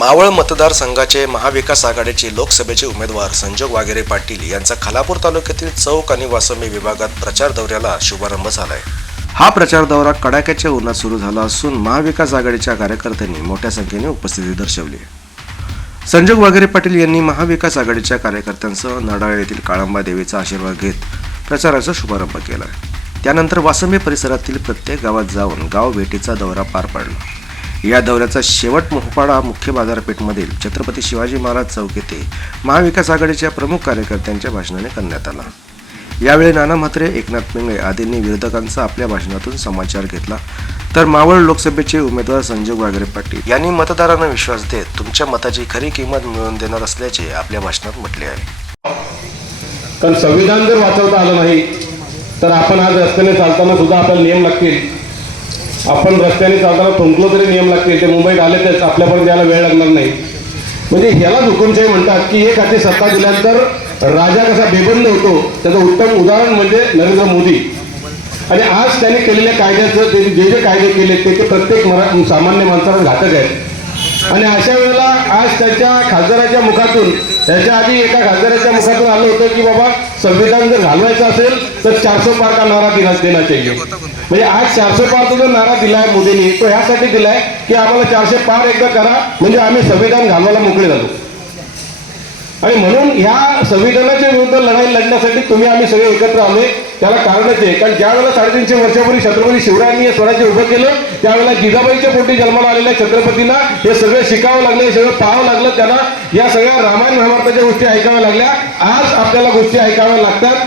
मावळ मतदारसंघाचे महाविकास आघाडीचे लोकसभेचे उमेदवार संजोग वागेरे पाटील यांचा खालापूर तालुक्यातील चौक आणि वासमी विभागात प्रचार दौऱ्याला शुभारंभ झालाय. हा प्रचार दौरा कडाक्याच्या उन्हात सुरू झाला असून महाविकास आघाडीच्या कार्यकर्त्यांनी मोठ्या संख्येने उपस्थिती दर्शवली. संजोग वाघेरे पाटील यांनी महाविकास आघाडीच्या कार्यकर्त्यांसह नडाळ येथील काळंबा देवीचा आशीर्वाद घेत प्रचाराचा शुभारंभ केला त्यानंतर वासंबे परिसरातील प्रत्येक गावात जाऊन गाव भेटीचा दौरा पार पाडला. या दौऱ्याचा शेवट मोहपाडा मुख्य बाजारपेठमधील छत्रपती शिवाजी महाराज चौक येथे महाविकास आघाडीच्या प्रमुख कार्यकर्त्यांच्या भाषणाने करण्यात आला. यावेळी नाना म्हात्रे एकनाथ पिंगळे आदींनी विरोधकांचा आपल्या भाषणातून समाचार घेतला. तर मावळ लोकसभेचे उमेदवार संजय वागरे पाटील यांनी मतदारांना विश्वास देत तुमच्या मताची खरी किंमत मिळवून देणार असल्याचे आपल्या भाषणात म्हटले आहे. कारण संविधान जर वाचवता आलं नाही तर आपण आज रस्त्याने चालताना सुद्धा आपल्याला नियम लागतील. आपण रस्त्याने चालताना थुंकलो तरी नियम लागतील ते मुंबईत आले तर आपल्यापर्यंत यायला वेळ लागणार नाही. म्हणजे ह्याला हुकुमशाही म्हणतात की एक हाती सत्ता दिल्यानंतर राजा कसा बेबंद होतो त्याचं उत्तम उदाहरण म्हणजे नरेंद्र मोदी. आणि आज त्यांनी केलेल्या कायद्याचं जे जे कायदे केले ते ते प्रत्येक मरा सामान्य माणसाला घातक आहेत. आणि अशा वेळेला आज त्याच्या खासदाराच्या मुखातून त्याच्या आधी एका खासदाराच्या मुखातून आलं होतं की बाबा संविधान जर घालवायचं असेल तर चारशे पार का नारा दिला देना चाहिए म्हणजे आज चारशे पारचा जो नारा दिलाय मोदींनी तो ह्यासाठी दिलाय की आम्हाला चारशे पार एकदा करा म्हणजे आम्ही संविधान घालवायला मोकळे झालो. आणि म्हणून ह्या संविधानाच्या विरुद्ध लढाई लढण्यासाठी तुम्ही आम्ही सगळे एकत्र आलोय. त्याला कारणच आहे. कारण ज्या वेळेला साडेतीनशे वर्षापूर्वी छत्रपती शिवरायांनी हे स्वराज्य उभं केलं त्यावेळेला जिजाबाईच्या पोटी जन्माला आलेल्या छत्रपतींना हे सगळं शिकावं लागलं हे सगळं पाहावं लागलं त्यांना या सगळ्या रामायण महाभारताच्या गोष्टी ऐकाव्या लागल्या. आज आपल्याला गोष्टी ऐकाव्या लागतात.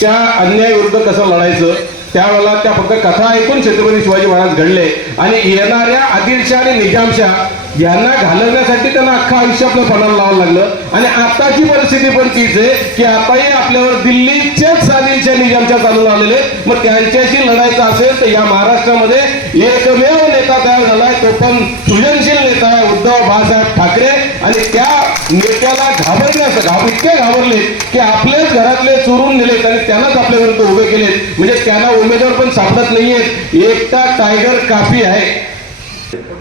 त्या अन्यायाविरुद्ध कसं लढायचं? त्यावेळेला त्या फक्त कथा ऐकून छत्रपती शिवाजी महाराज घडले. आणि येणाऱ्या आदिलशाह आणि निजामशाह यांना घालवण्यासाठी त्यांना अख्खा आयुष्य आपलं पणाला लावावं लागलं. आणि आताची परिस्थिती पण तीच आहे की आताही आपल्यावर दिल्लीच्याच साधीच्या निजामच्या चालून आलेले मग त्यांच्याशी लढायचं असेल तर या महाराष्ट्रामध्ये एकमेव नेता तयार झालाय तो पण सृजनशील नेता आहे उद्धव बाळासाहेब ठाकरे. आणि त्या नेत्याला घाबरण्यास घाब इतके घाबरले की आपलेच घरातले चोरून नेलेत आणि त्यांनाच आपल्या विरुद्ध उभे केलेत. म्हणजे त्यांना उमेदवार पण सापडत नाहीयेत. एकटा टायगर काफी आहे.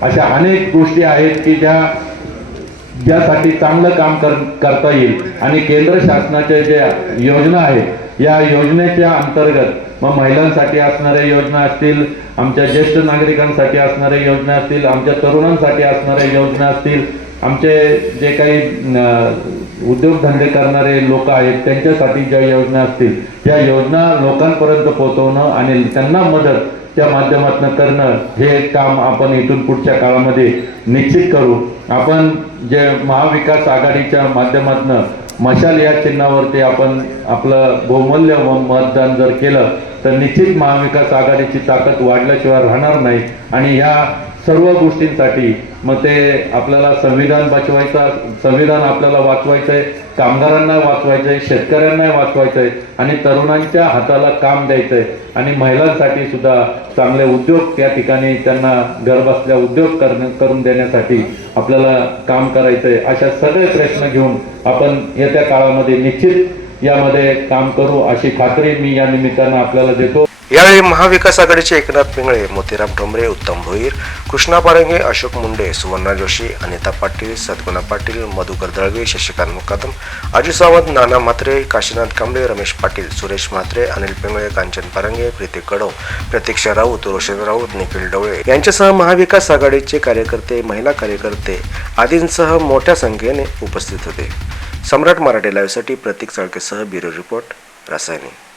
अशा अनेक गोष्टी आहेत की ज्या ज्यासाठी चांगलं काम कर करता येईल. आणि केंद्र शासनाच्या ज्या योजना आहेत या योजनेच्या अंतर्गत मग महिलांसाठी असणाऱ्या योजना असतील आमच्या ज्येष्ठ नागरिकांसाठी असणाऱ्या योजना असतील आमच्या तरुणांसाठी असणाऱ्या योजना असतील आमचे जे काही उद्योगधंदे करणारे लोक आहेत त्यांच्यासाठी ज्या योजना असतील त्या योजना लोकांपर्यंत पोहोचवणं आणि त्यांना मदत त्या माध्यमातून करणं हे काम आपण इथून पुढच्या काळामध्ये निश्चित करू. आपण जे महाविकास आघाडीच्या माध्यमातून मशाल या चिन्हावरती आपण आपलं बहुमूल्य मतदान जर केलं तर निश्चित महाविकास आघाडीची ताकद वाढल्याशिवाय राहणार नाही. आणि ह्या सर्व गोष्टींसाठी मग ते आपल्याला संविधान वाचवायचं संविधान आपल्याला वाचवायचं आहे कामगारांना वाचवायचं आहे शेतकऱ्यांना वाचवायचं आहे आणि तरुणांच्या हाताला काम द्यायचं आहे आणि महिलांसाठी सुद्धा चांगले उद्योग त्या ठिकाणी त्यांना घरबसल्या उद्योग करण करून देण्यासाठी आपल्याला काम करायचं आहे अशा सगळे प्रश्न घेऊन आपण येत्या काळामध्ये निश्चित यामध्ये काम करू अशी खात्री मी या निमित्तानं आपल्याला देतो. यावेळी महाविकास आघाडीचे एकनाथ पिंगळे मोतीराम ठोंबरे उत्तम भोईर कृष्णा पारंगे अशोक मुंडे सुवर्णा जोशी अनिता पाटील सद्गुणा पाटील मधुकर दळवे शशिकांत मुकादम अजू सावंत नाना म्हात्रे काशीनाथ कांबळे रमेश पाटील सुरेश म्हात्रे अनिल पिंगळे कांचन पारंगे प्रीती कडव प्रतीक्षा राऊत रोशन राऊत निखिल डवळे यांच्यासह महाविकास आघाडीचे कार्यकर्ते महिला कार्यकर्ते आदींसह मोठ्या संख्येने उपस्थित होते. सम्राट मराठी लाईव्हसाठी प्रतीक चाळकेसह ब्युरो रिपोर्ट रासायनिक.